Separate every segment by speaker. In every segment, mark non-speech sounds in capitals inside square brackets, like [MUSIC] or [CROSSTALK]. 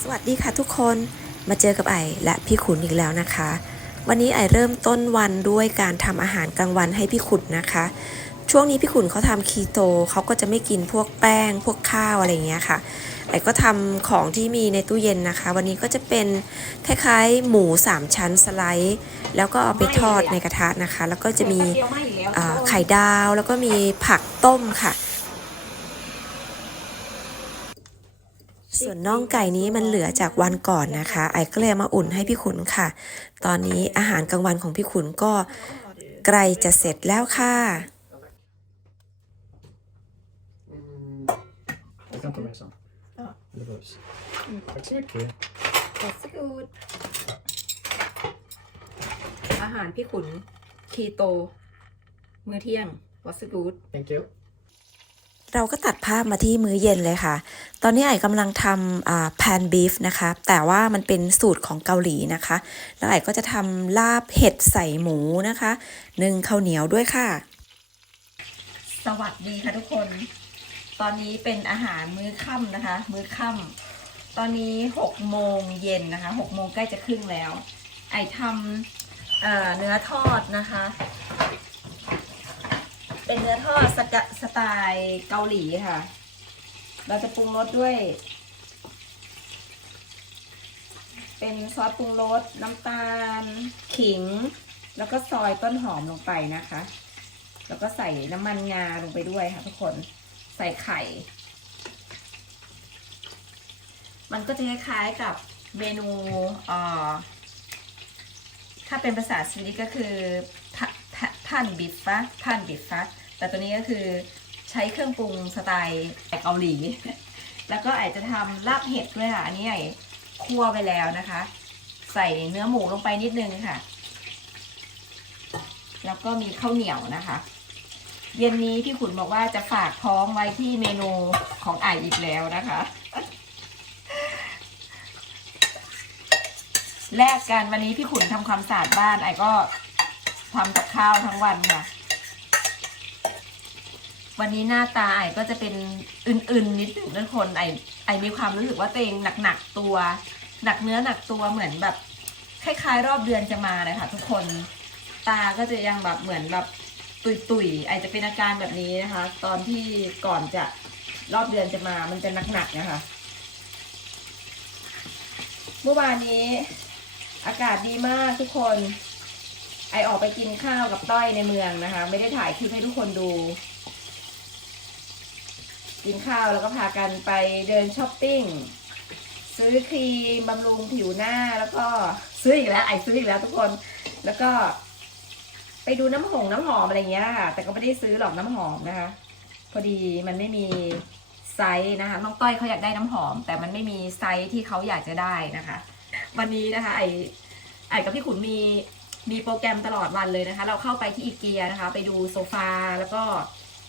Speaker 1: สวัสดีค่ะทุกคนมาเจอกับไอและพี่ขุนอีกแล้วนะคะ วันนี้ไอเริ่มต้นวันด้วยการทำอาหารกลางวันให้พี่ขุนนะคะ ช่วงนี้พี่ขุนเขาทำคีโตเขาก็จะไม่กินพวกแป้ง พวกข้าวอะไรอย่างเงี้ยค่ะไอก็ทำของที่มีในตู้เย็นนะคะ วันนี้ก็จะเป็นคล้ายๆ หมูสามชั้นสไลด์ แล้วก็เอาไปทอดในกระทะนะคะ แล้วก็จะมีไข่ดาวแล้วก็มีผักต้มค่ะ ส่วนน่องไก่นี้มันเหลือจากวันก่อนนะคะ ไอก็เลยเอามาอุ่นให้พี่ขุนค่ะ ตอนนี้อาหารกลางวันของพี่ขุนก็ใกล้จะเสร็จแล้วค่ะ
Speaker 2: Jag kan ta med sen.
Speaker 3: Ja.
Speaker 2: Det behövs. Tack så mycket.
Speaker 3: อาหารพี่ขุนคีโต มื้อเที่ยงวัสกูด
Speaker 2: Thank you.
Speaker 1: เราก็ตัดภาพมาที่มื้อเย็นเลยค่ะ ตอนนี้ไอ้กำลังทำแพนบีฟนะคะ แต่ว่ามันเป็นสูตรของเกาหลีนะคะ แล้วไอ้ก็จะทำลาบเห็ดใส่หมูนะคะ นึ่งข้าวเหนียวด้วยค่ะ
Speaker 3: สวัสดีค่ะทุกคน ตอนนี้เป็นอาหารมื้อค่ำนะคะ มื้อค่ำตอนนี้หกโมงเย็นนะคะหกโมงใกล้จะครึ่งแล้ว ไอ้ทำเเนื้อทอดนะคะ เป็นเนื้อทอดสกสไตล์เกาหลีค่ะ เราจะปรุงรสด้วย เป็นซอสปรุงรสน้ำตาล ขิง แล้วก็ซอยต้นหอมลงไปนะคะ แล้วก็ใส่น้ำมันงาลงไปด้วยค่ะทุกคนใส่ไข่ มันก็จะคล้ายๆกับเมนูออถ้าเป็นภาษาสวีดิชก็คือ พันบิฟฟะพันบิฟฟะแต่ตัวนี้ก็คือใช้เครื่องปรุงสไตล์เกาหลี แล้วก็อาจจะทำลาบเห็ดด้วยค่ะ อันนี้ไอ้คั่วไปแล้วนะคะ ใส่เนื้อหมูลงไปนิดนึงค่ะ แล้วก็มีข้าวเหนียวนะคะ เย็นนี้พี่ขุนบอกว่าจะฝากท้องไว้ที่เมนูของไออีกแล้วนะคะ แลกกันวันนี้พี่ขุนทำความสะอาดบ้านไอก็ ทำกับข้าวทั้งวันค่ะ วันนี้หน้าตาไอก็จะเป็นอื่นๆนิดหนึ่งทุกคนไอไอมีความรู้สึกว่าตัวเองหนักๆตัว หนักเนื้อหนักตัวเหมือนแบบคล้ายๆ รอบเดือนจะมาเลยค่ะทุกคนตาก็จะยังแบบเหมือนแบบตุยๆไอจะเป็นอาการแบบนี้นะคะ ตอนที่ก่อนจะรอบเดือนจะมามันจะหนักๆนะคะ เมื่อวานนี้ อากาศดีมากทุกคน ไอออกไปกินข้าวกับต้อยในเมืองนะคะ ไม่ได้ถ่ายคลิปให้ทุกคนดู กินข้าวแล้วก็พากันไปเดินช้อปปิ้งซื้อครีมบำรุงผิวหน้าแล้วก็ซื้ออีกแล้วไอซื้ออีกแล้วทุกคนแล้วก็ ไปดูน้ำหงน้ำหอมอะไรเงี้ยค่ะ แต่ก็ไม่ได้ซื้อหรอกน้ำหอมนะคะ พอดีมันไม่มีไซส์นะคะน้องต้อยเขาอยากได้น้ำหอม แต่มันไม่มีไซส์ที่เขาอยากจะได้นะคะ วันนี้นะคะ ไอไอกับพี่ขุนมี มีโปรแกรมตลอดวันเลยนะคะ เราเข้าไปที่อีเกียนะคะ ไปดูโซฟาแล้วก็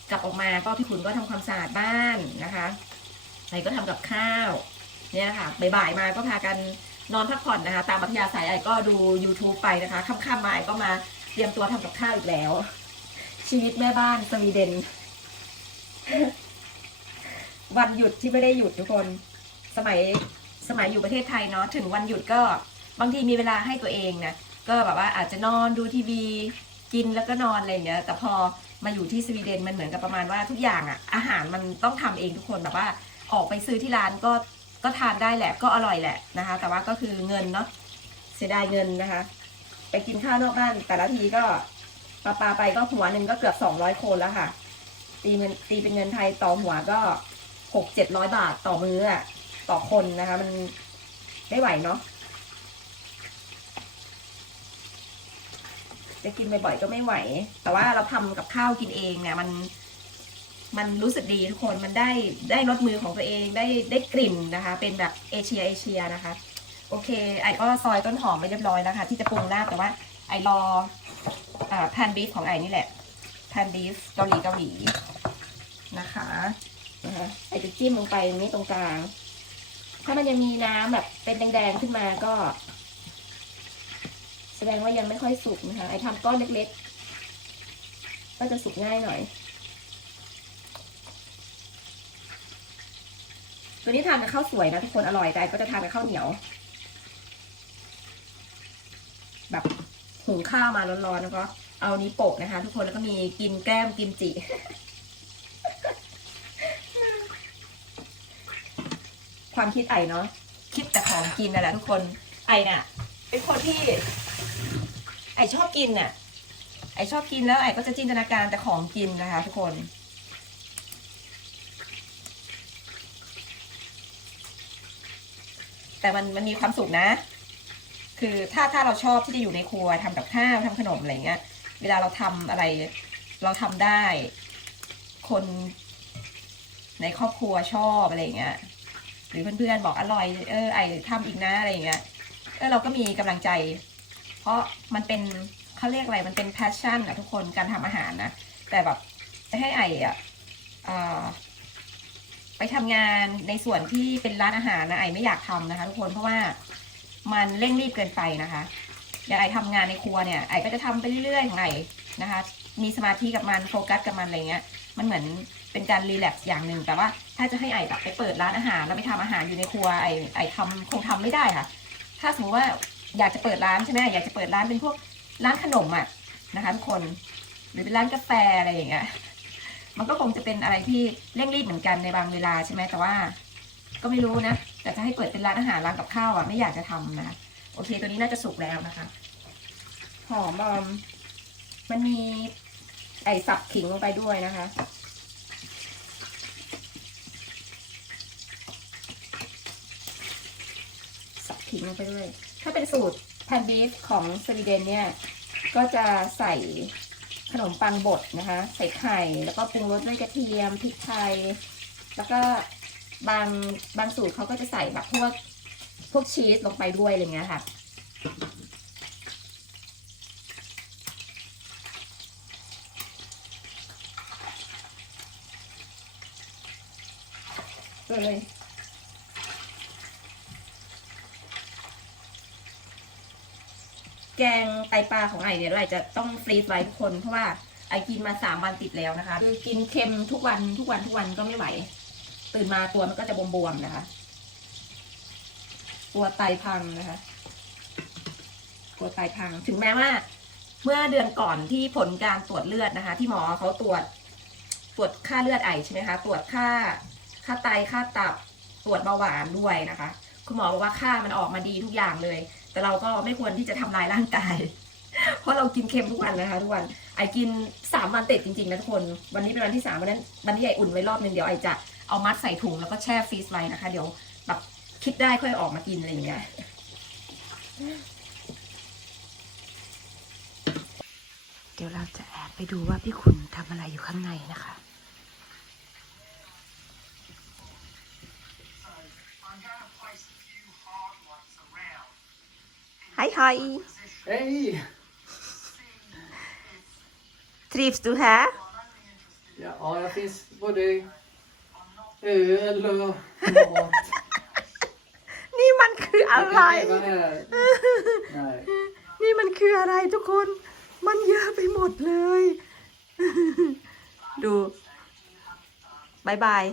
Speaker 3: กลับออกมาก็พี่ขุนก็ทำความสะอาดบ้านนะคะไอก็ทำกับข้าวเนี่ยค่ะบ่ายๆมาก็พากันนอนพักผ่อนนะคะ ตามปัธยาสายไอก็ดู YouTube ไปนะคะค่ำๆมาไอก็มาเตรียมตัวทำกับข้าวอีกแล้ว ชีวิตแม่บ้านสวีเดน วันหยุดที่ไม่ได้หยุดทุกคน สมัยสมัยอยู่ประเทศไทยเนาะถึงวันหยุดก็บางทีมีเวลาให้ตัวเองนะ ก็แบบว่าอาจจะนอนดูทีวีกินแล้วก็นอนอะไรอย่างเงี้ย แต่พอมาอยู่ที่สวีเดนมันเหมือนกับประมาณว่าทุกอย่างอะอาหารมันต้องทำเองทุกคนแบบว่าออกไปซื้อที่ร้านก็ก็ทานได้แหละก็อร่อยแหละนะคะ แต่ว่าก็คือเงินเนาะเสียดายเงินนะคะ ไปกินข้าวนอกบ้าน แต่ละทีก็ปลาปลาไปก็หัวหนึ่งก็เกือบสองร้อยคนแล้วค่ะ ตีเงินตีเป็นเงินไทยต่อหัวก็หกเจ็ดร้อยบาทต่อมื้ออะต่อคนนะคะ มันไม่ไหวเนาะ จะกินบ่อยๆก็ไม่ไหว แต่ว่าเราทำกับข้าวกินเองเนี่ยมัน มันรู้สึกดีทุกคนมันได้ได้รสมือของตัวเองได้ได้กลิ่นนะคะ เป็นแบบเอเชียเอเชียนะคะ โอเค ไอ้ก็ซอยต้นหอมไปเรียบร้อยแล้วค่ะที่จะปรุงลาบแต่ว่าไอ้รออ่าแพนบีฟของไอนี่แหละแพนบีฟเกาหลีเกาหลีนะคะนะคะไอจะจิ้มลงไปนี้ตรงกลาง ถ้ามันยังมีน้ำแบบเป็นแดงๆขึ้นมาก็ แสดงว่ายังไม่ค่อยสุกนะคะ ไอทำก้อนเล็กๆ ก็จะสุกง่ายหน่อย ตัวนี้ทานกับข้าวสวยนะทุกคนอร่อยแต่ก็จะทานกับข้าวเหนียว แบบหุงข้าวมาร้อนๆแล้วก็เอานี้โปะนะคะ ทุกคนแล้วก็มีกินแก้มกิมจิความคิดไอเนาะคิดแต่ของกินนั่นแหละทุกคนไอน่ะเป็นคนที่ ไอชอบกินน่ะ ไอชอบกินแล้วไอก็จะจินตนาการแต่ของกินนะคะ ทุกคนแต่มันมันมีความสุขนะ คือถ้าถ้าเราชอบที่จะอยู่ในครัวทำกับข้าวทำขนมอะไรเงี้ย เวลาเราทำอะไร เราทำได้ คนในครอบครัวชอบอะไรเงี้ย หรือเพื่อนๆบอกอร่อย เออไอทำอีกนะอะไรเงี้ย เออเราก็มีกำลังใจ ราะมันเป็นเขาเรียกอะไรมันเป็นแพชชั่นอะทุกคนการทำอาหารนะ แต่แบบจะให้ไออะอไปทำงานในส่วนที่เป็นร้านอาหารนะไอไม่อยากทำนะคะ ทุกคนเพราะว่ามันเร่งรีบเกินไปนะคะอย่างไอทำงานในครัวเนี่ยไอก็จะทำไปเรื่อยๆของไอนะคะ มีสมาธิกับมันโฟกัสกับมันอะไรเงี้ย มันเหมือนเป็นการรีแลกซ์อย่างหนึ่งแต่ว่าถ้าจะให้ไอแบบไปเปิดร้านอาหารแล้วไปทำอาหารอยู่ในครัวไอไอทำคงทำไม่ได้ค่ะ ถ้าสมมติว่า อยากจะเปิดร้านใช่ไหมอยากจะเปิดร้านเป็นพวกร้านขนมอะนะคะทุกคนหรือเป็นร้านกาแฟอะไรอย่างเงี้ยมันก็คงจะเป็นอะไรที่เร่งรีบเหมือนกันในบางเวลาใช่ไหมแต่ว่า ก็ไม่รู้นะแต่จะให้เปิดเป็นร้านอาหารร้านกับข้าวอะไม่อยากจะทำนะคะโอเค ตัวนี้น่าจะสุกแล้วนะคะ หอมอมมันมีไอสับขิงลงไปด้วยนะคะสับขิงลงไปด้วย ถ้าเป็นสูตรแพนบีฟของสวีเดนเนี่ย ก็จะใส่ขนมปังบดนะคะ ใส่ไข่ แล้วก็ปรุงรสด้วยกระเทียมพริกไทย แล้วก็บางบางสูตรเขาก็จะใส่แบบพวกพวกชีสลงไปด้วยอะไรเงี้ยค่ะ เลย แกงไตปลาของไอเนี่ยเราจะต้องฟรีซไว้ทุกคน เพราะว่าไอกินมาสามวันติดแล้วนะคะ คือกินเค็มทุกวันทุกวันทุกวันก็ไม่ไหว ตื่นมาตัวมันก็จะบวมๆนะคะ ตัวไตพังนะคะ ตัวไตพังถึงแม้ว่า เมื่อเดือนก่อนที่ผลการตรวจเลือดนะคะ ที่หมอเขาตรวจตรวจค่าเลือดไอใช่ไหมคะ ตรวจค่าค่าไตค่าตับตรวจเบาหวานด้วยนะคะ คุณหมอบอกว่าค่ามันออกมาดีทุกอย่างเลยแต่เราก็ไม่ควรที่จะทำลายร่างกาย เพราะเรากินเค็มทุกวันนะคะทุกวัน ไอกินสามวันติดจริงๆนะทุกคน วันนี้เป็นวันที่สามวันนั้นวันนี้ไออุ่นไว้รอบนึงเดี๋ยวไอจะเอามัดใส่ถุงแล้วก็แช่ฟรีซไว้นะคะ เดี๋ยวแบบคิดได้ค่อยออกมากินอะไรอย่างเงี้ย
Speaker 1: เดี๋ยวเราจะแอบไปดูว่าพี่ขุนทำอะไรอยู่ข้างในนะคะ
Speaker 3: Hej hej
Speaker 2: Hej!
Speaker 3: Trivs du här?
Speaker 2: Ja, ja, jag finns både öl och mat.
Speaker 3: นี่มันคืออะ
Speaker 2: Jag
Speaker 3: ไร
Speaker 2: kan leva här. Nej.
Speaker 3: นี่มันคืออะไรทุกคน มันเยอะไปหมดเลย ดูบายบาย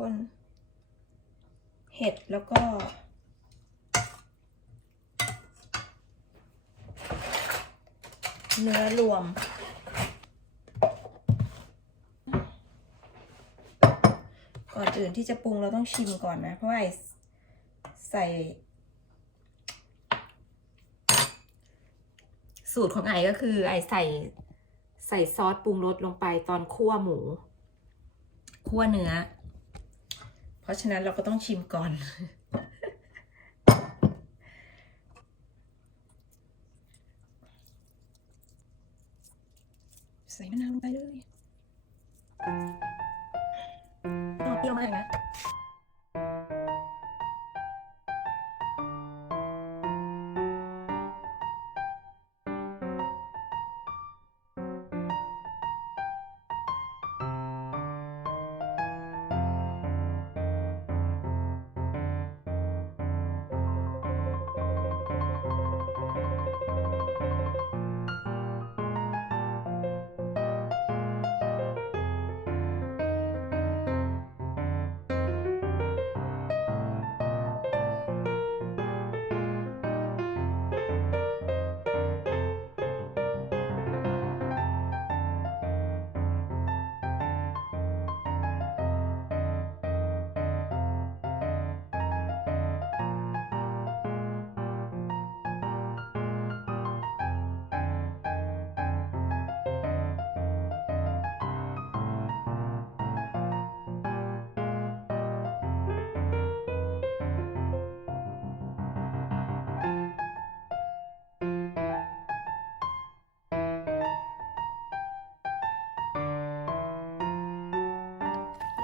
Speaker 3: คน เห็ดแล้วก็ เนื้อรวม ก่อนอื่นที่จะปรุงเราต้องชิมก่อนนะ เพราะว่าไอใส่ สูตรของไอก็คือ ไอใส่ใส่ซอสปรุงรสลงไปตอนคั่วหมู คั่วเนื้อ ราะฉะนั้นเราก็ต้องชิมก่อน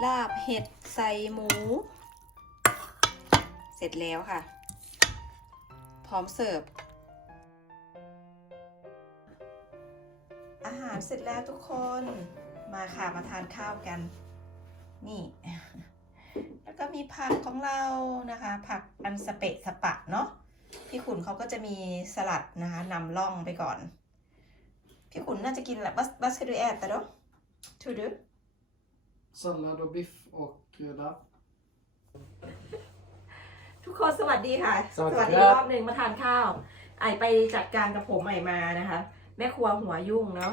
Speaker 3: ลา
Speaker 1: บเห็ดใส่หมู เสร็จแล้วค่ะ พร้อมเสิร์ฟ อาหารเสร็จแล้วทุกคนมาค่ะ มาทานข้าวกัน นี่ แล้วก็มีผักของเรานะคะ ผักอันสเปะสปะเนาะพี่ขุนเขาก็จะมีสลัดนะคะนำล่องไปก่อน พี่ขุนน่าจะกินแหละบัสบัสคือดูแอดแต่เนาะทูดู
Speaker 2: Sallad och biff och eh, lapp.
Speaker 3: ทุกคนสวัสดีค่ะ
Speaker 2: สวัสดี
Speaker 3: ดี
Speaker 2: ครับ
Speaker 3: รอบหนึ่งมาทานข้าว ไอไปจัดการกับผมใหม่มานะคะ แม่ครัวหัวยุ่งเนาะ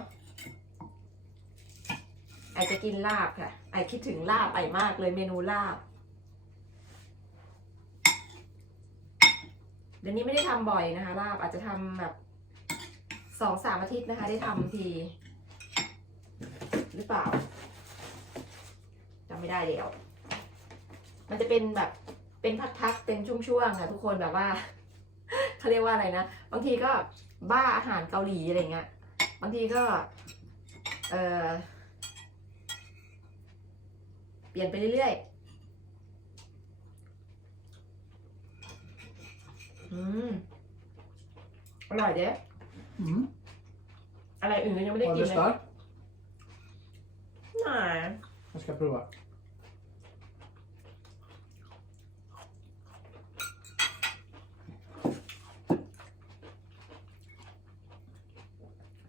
Speaker 3: ไอจะกินลาบค่ะ ไอคิดถึงลาบไอมากเลยเมนูลาบ เดี๋ยวนี้ไม่ได้ทำบ่อยนะคะ ลาบอาจจะทำแบบสองสามอาทิตย์นะคะ ได้ทำที หรือเปล่าจำ ไม่ได้แล้ว มันจะเป็นแบบเป็นพักๆเป็นช่วงๆค่ะทุกคนแบบว่าเขาเรียกว่าอะไรนะ บางทีก็บ้าอาหารเกาหลีอะไรเงี้ย บางทีก็ เออเปลี่ยนไปเรื่อยๆ อืม อร่อยเด้
Speaker 2: Mm.
Speaker 3: อะไรอื่นก็ยังไม่ได้กิน
Speaker 2: Alldeles
Speaker 3: เลย
Speaker 2: stark.
Speaker 3: น่า
Speaker 2: Jag ska prova.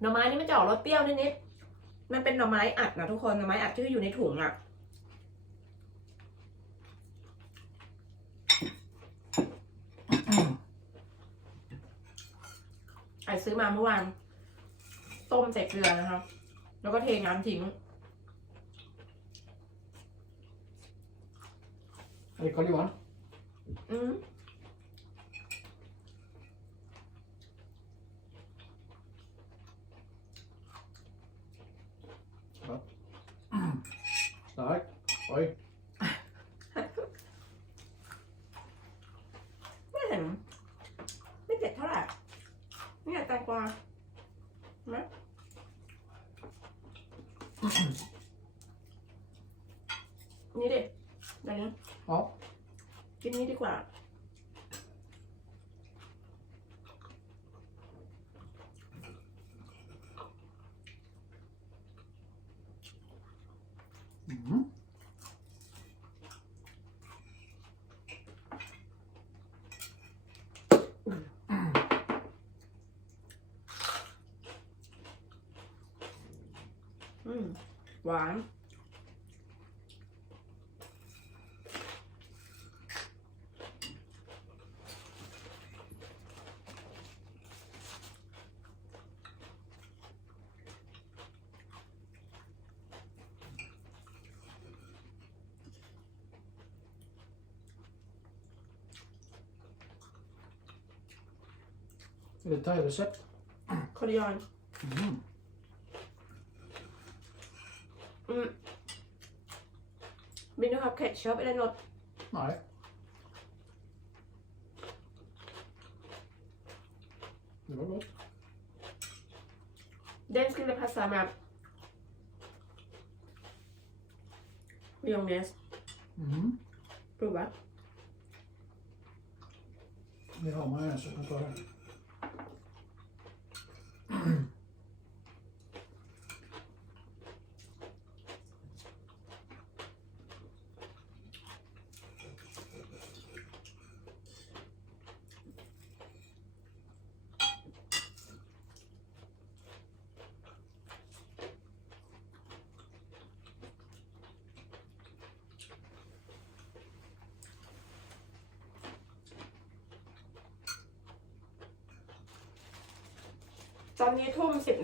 Speaker 3: น่อไม้นี่มันจะออกรสเปรี้ยวนิดๆมันเป็นหน่อไม้อัดนะทุกคนหน่อไม้อัดที่อยู่ในถุงอะไอซื้อมาเมื่อวาน ต้มใส่เกลือนะคะ แล้วก็เทน้ำทิ้ง
Speaker 2: Är det Karl Johan?
Speaker 3: อืม
Speaker 2: Stark. Oj.
Speaker 3: ไม่เห็นไม่เผ็ดเท่าไหร่เนี่ยแตงกวาเห็นไหมนี่ดิอย่างนี้
Speaker 2: Ja.
Speaker 3: กินนี้ดีกว่า อืมหวาน
Speaker 2: Är det thai-recept?
Speaker 3: คอริยอน
Speaker 2: Mm.
Speaker 3: อื Kjøp eller noe.
Speaker 2: Nei. Det var godt.
Speaker 3: Den skulle passa med majones.
Speaker 2: Mm.
Speaker 3: Prova.
Speaker 2: Vi har
Speaker 3: majones oppi der.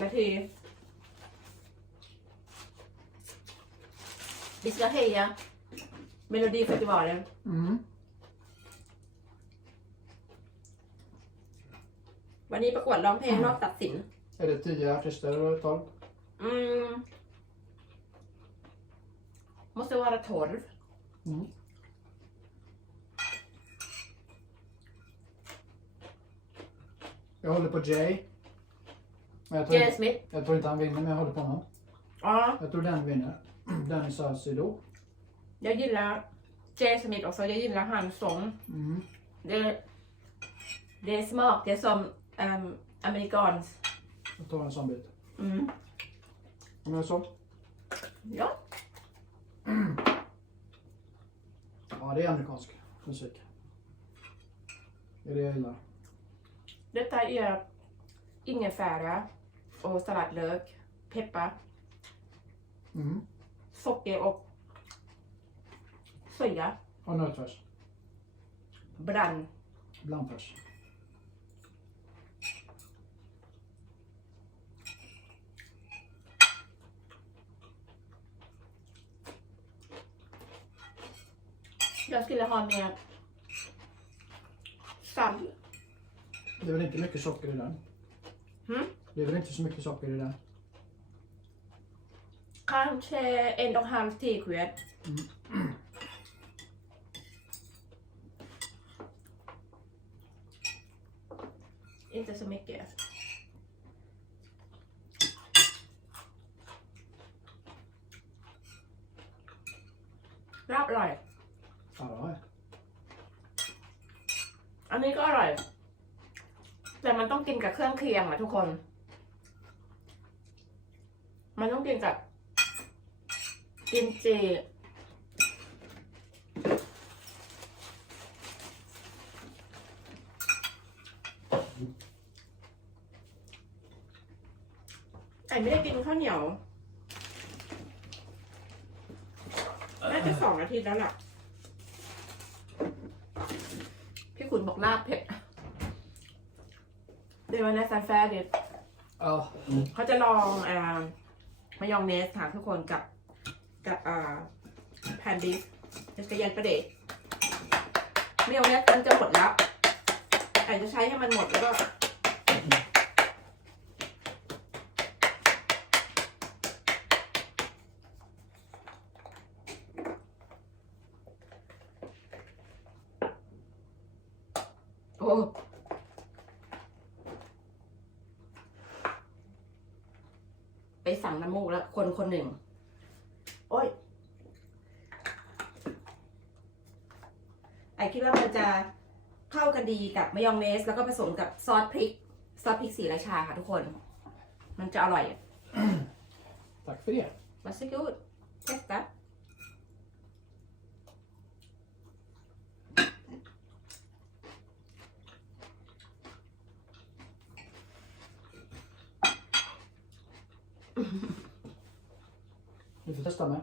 Speaker 3: นี้ทุ่มสิบนาที Vi ska heja Melodifestivalen.
Speaker 2: Mm.
Speaker 3: วันนี้ประกวดร้องเพลงรอบตัดสิน
Speaker 2: Är det tio artister eller tolv?
Speaker 3: อืม måste vara 12.
Speaker 2: Mm. Jag håller på Jay. Men jag tror, inte,
Speaker 3: Smith.
Speaker 2: jag tror inte han vinner, men jag håller på honom.
Speaker 3: Ja,
Speaker 2: Jag tror den vinner. [CLEARS THROAT] Dennis Salcido.
Speaker 3: jag gillar Smith också. Jag gillar hans sång.
Speaker 2: Mm.
Speaker 3: Det, det är smak, det är som um, amerikans.
Speaker 2: Jag tar en sån bit.
Speaker 3: Mm.
Speaker 2: Om jag så?
Speaker 3: Ja. [CLEARS THROAT]
Speaker 2: Ja, det är amerikansk musik. Det är det jag gillar.
Speaker 3: Detta är ingefära och salladlök, peppar,
Speaker 2: Mm.
Speaker 3: socker och soja.
Speaker 2: Och nötfärs.
Speaker 3: Bland.
Speaker 2: Blandfärs.
Speaker 3: Jag skulle ha med salt.
Speaker 2: Det är väl inte mycket socker i den?
Speaker 3: Mm.
Speaker 2: Det är väl inte så mycket socker i den?
Speaker 3: Kanske en och en halv tesked. Inte så mycket. Rap อร่อย
Speaker 2: Ja, ja.
Speaker 3: อันนี้ก็อร่อย แต่มันต้องกินกับเครื่องเคียงอะทุกคน มันต้องกินกับกิมจิไอไม่ได้กินข้าวเหนียวน่าจะสองอาทิตย์แล้วล่ะ พี่ขุนบอกลาบเผ็ดเดี๋ยววันนี้ซันแฟร์เดี๋ยว
Speaker 2: Ja.
Speaker 3: เขาจะลองเอ่อ มายองเนสค่ะทุกคนกับกับอ่าแพนดิสจะกระยันประเดชมายองเนสมันจะหมดแล้วอาจจะใช้ให้มันหมดแล้วก็โอ้ ไป สั่งน้ำมูกแล้วคนคนหนึ่ง โอ้ย ไอคิดว่ามันจะเข้ากันดีกับมายองเนส แล้วก็ผสมกับซอสพริก ซอสพริกสีราชาค่ะทุกคน มันจะอร่อย
Speaker 2: Tack för det.
Speaker 3: Varsågod. Testa.
Speaker 2: Du får testa med.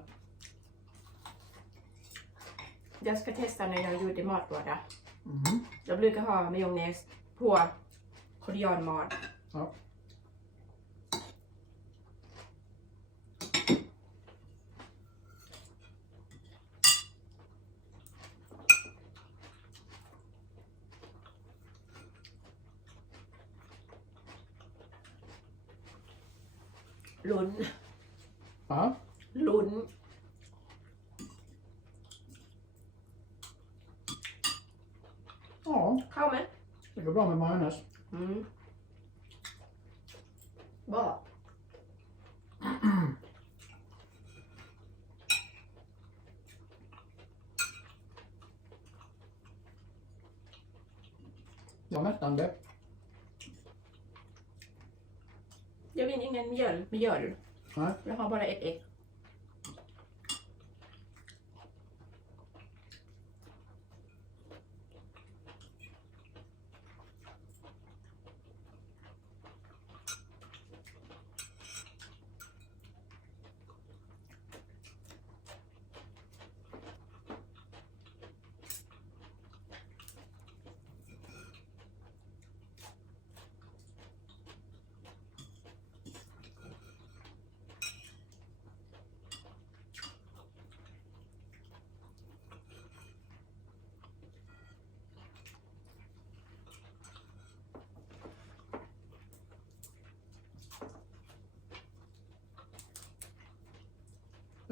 Speaker 3: Jag ska testa när jag gjorde matlåda.
Speaker 2: Mm.
Speaker 3: Jag brukar ha majonnäs på koreanmat.
Speaker 2: Ja. Det går bra med majonnäs.
Speaker 3: Mm. Bra. [CLEARS THROAT]
Speaker 2: Det var mättande.
Speaker 3: Jag vill ingen mjöl, mjöl.
Speaker 2: Nej.
Speaker 3: Jag har bara ett ägg.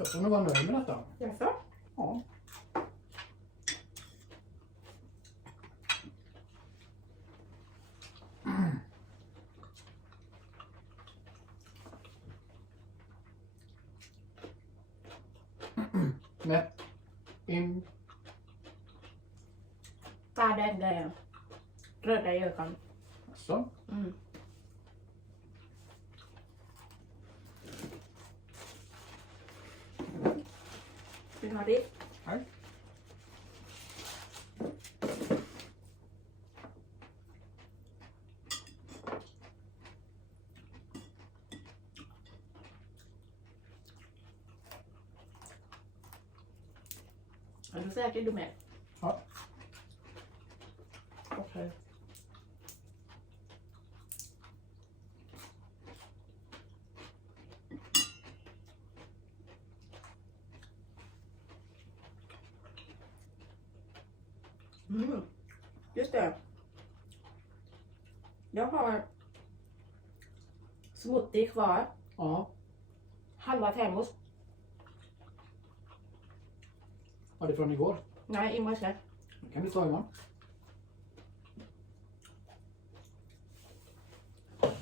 Speaker 2: Jag får nog vara nöjd med detta.
Speaker 3: Jaså?
Speaker 2: Ja. Mätt. In.
Speaker 3: ตาแดงแด งเลือดไหลเย Jag har smoothie kvar.
Speaker 2: Ja.
Speaker 3: Halva termos.
Speaker 2: Var det från igår?
Speaker 3: Nej, i morse.
Speaker 2: Det kan du ta imorgon.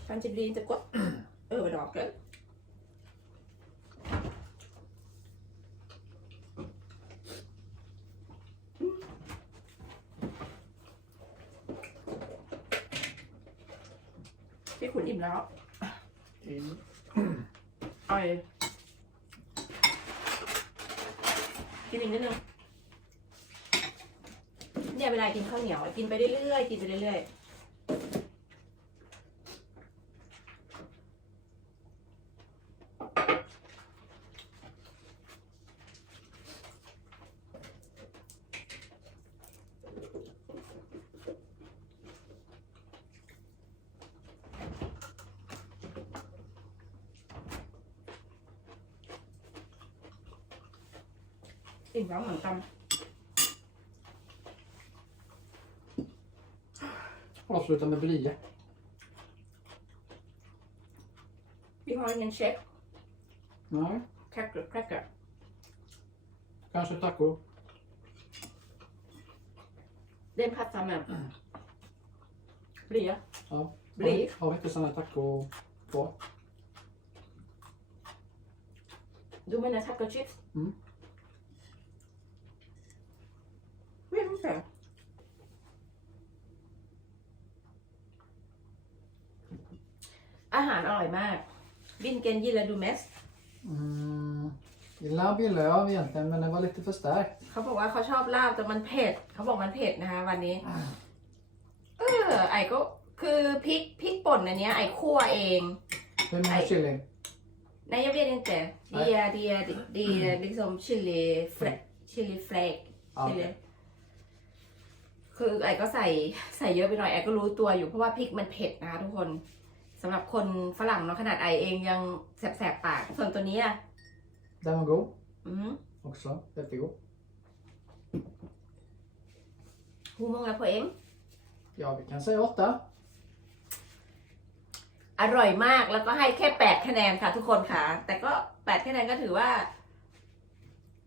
Speaker 3: Kanske blir inte gott över dagen. พี่ขุนอิ่มแล้ว
Speaker 2: In.
Speaker 3: เอ้ยกินอีกนิดนึงเนี่ยเวลากินข้าวเหนียวอะกินไปเรื่อยๆกินไปเรื่อยๆ อิ่มแล้วเหมือนกัน
Speaker 2: Avsluta med brie.
Speaker 3: พี่พอยยังเชฟ
Speaker 2: Nej.
Speaker 3: แครกเกอร์แครกเกอร์
Speaker 2: Kanske taco.
Speaker 3: เล่นพัดซ้ำแบบเบลีย
Speaker 2: Ja.
Speaker 3: Brie.
Speaker 2: Har vi, har vi inte såna taco kvar?
Speaker 3: ดูไหมนะทักกับชิปส์
Speaker 2: อืม
Speaker 3: ไม่รู้แต่ อาหารอร่อยมาก บินเกนยินและดูเมส
Speaker 2: Mm. Gillar Billöv egentligen men den var lite för stark.
Speaker 3: เขาบอกว่าเขาชอบลาบแต่มันเผ็ด เขาบอกมันเผ็ดนะคะวันนี้ เออ ไอก็คือพริกพริกป่นอันเนี้ยไอคั่วเอง
Speaker 2: Hur många
Speaker 3: Nej.
Speaker 2: killing?
Speaker 3: Nej jag vet inte. Det är, det är, det är liksom chili flake. Chili flake.
Speaker 2: Ja,
Speaker 3: chili.
Speaker 2: okej.
Speaker 3: คือไอก็ใส่ใส่เยอะไปหน่อยไอก็รู้ตัวอยู่เพราะว่าพริกมันเผ็ดนะคะทุกคน สำหรับคนฝรั่งเนาะขนาดไอเองยังแสบๆปาก ส่วนตัวนี้อะ
Speaker 2: Den var god
Speaker 3: อืม
Speaker 2: också. Jättegod.
Speaker 3: ฮูมงแล้วพอเอง
Speaker 2: Ja, vi kan säga åtta.
Speaker 3: อร่อยมากแล้วก็ให้แค่แปดคะแนนค่ะทุกคนค่ะ แต่ก็แปดคะแนนก็ถือว่า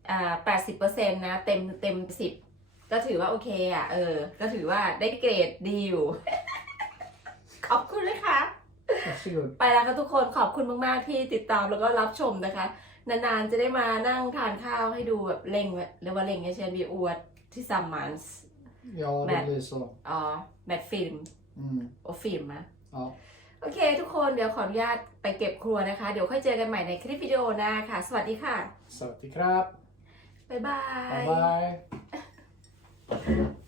Speaker 3: อ่าแปดสิบเปอร์เซ็นต์นะ เต็มเต็มสิบก็ถือว่าโอเคอะ เออ ก็ถือว่าได้เกรดดีอยู่ ขอบคุณเลยค่ะ
Speaker 2: Varsågod.
Speaker 3: ไปแล้วค่ะทุกคนขอบคุณมากๆที่ติดตามแล้วก็รับชมนะคะ นานๆจะได้มานั่งทานข้าวให้ดูแบบเล่งไว้เรียกว่าเล่งไงเชนบีอวดที่ซัมมันส์
Speaker 2: Ja, det
Speaker 3: Men-
Speaker 2: blir så.
Speaker 3: อ๋อแมทฟิล์ม
Speaker 2: Mm.
Speaker 3: โอฟิล์มอะ
Speaker 2: Ja.
Speaker 3: โอเค ทุกคนเดี๋ยวขออนุญาตไปเก็บครัวนะคะ เดี๋ยวค่อยเจอกันใหม่ในคลิปวิดีโอหน้าค่ะ สวัสดีค่ะ
Speaker 2: Så till krab.
Speaker 3: บ๊ายบาย
Speaker 2: Bye bye.